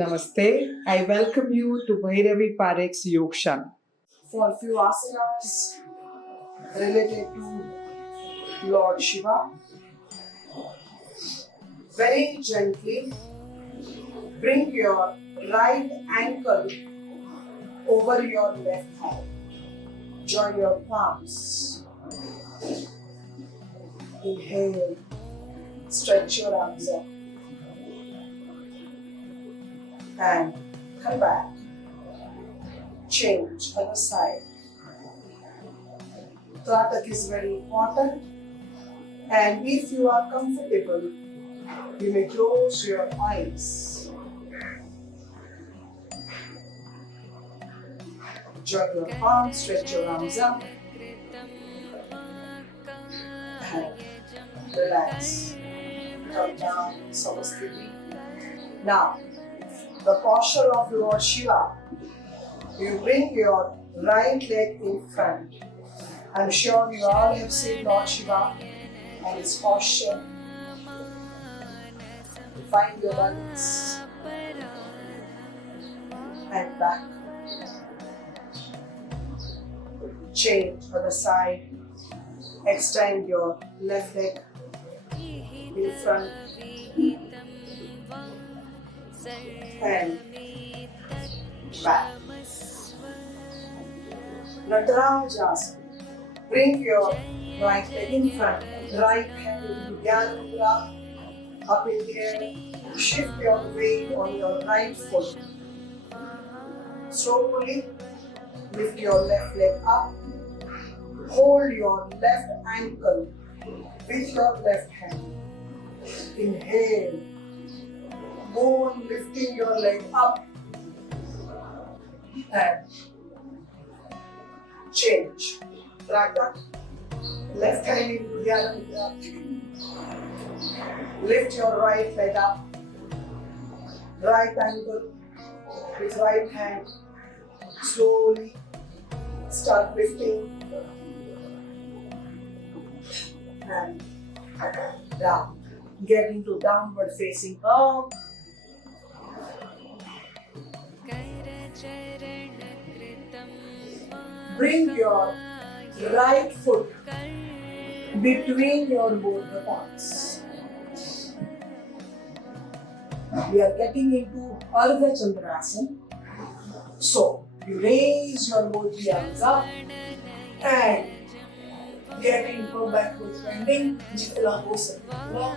Namaste. I welcome you to Bhairavi Parekh's Yogshaala. For a few asanas related to Lord Shiva, very gently bring your right ankle over your left hand. Join your palms. Inhale, stretch your arms up. And come back. Change other side. Tratak is very important. And if you are comfortable, you may close your eyes. Join your palms, stretch your arms up. And relax. Come down, Samastiti. Now, the posture of Lord Shiva. You bring your right leg in front. I'm sure you all have seen Lord Shiva and his posture. Find your balance. And back. Change other side. Extend your left leg in front. And back. Natarajasana. Bring your right leg in front, right hand into Vyaghra, up in the air. Shift your weight on your right foot. Slowly lift your left leg up. Hold your left ankle with your left hand. Inhale. Go on lifting your leg up and change. Tratak. Left hand into Vyaghrasana. Lift your right leg up. Right ankle with right hand. Slowly start lifting and down. Get into downward facing dog. Bring your right foot between your both the palms. We are getting into Ardha Chandrasana. So, you raise your both the arms up and get into backward bending. Jitna ho sakta.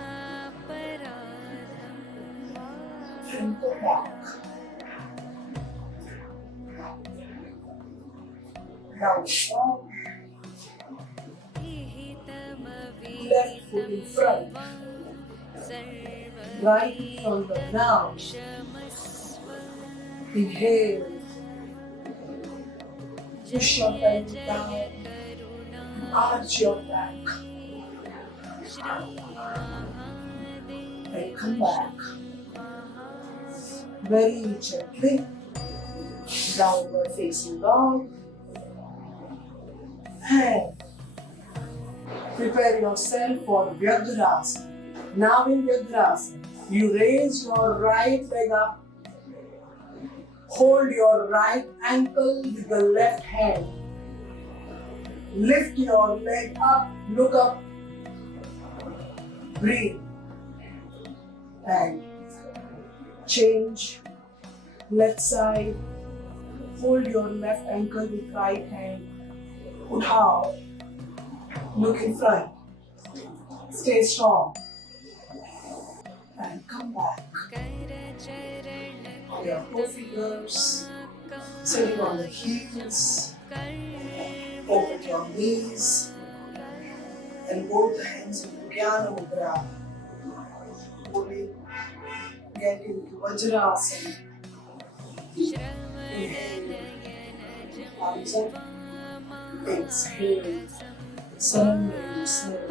And go back. Down strong. Left foot in front. Right from the ground. Inhale. Push your belly down. Arch your back. And come back. Very gently. Downward facing dog. And prepare yourself for Vyaghrasana. Now in Vyaghrasana, you raise your right leg up. Hold your right ankle with the left hand. Lift your leg up, look up. Breathe. And change. Left side. Hold your left ankle with right hand. Uthao. Look in front. Stay strong. And come back. Your toe fingers sitting on the heels. Open your knees. And both hands into Jnana Mudra. Fully get into Vajrasana. Inhale. Arms up. Exhale. Surrender yourself.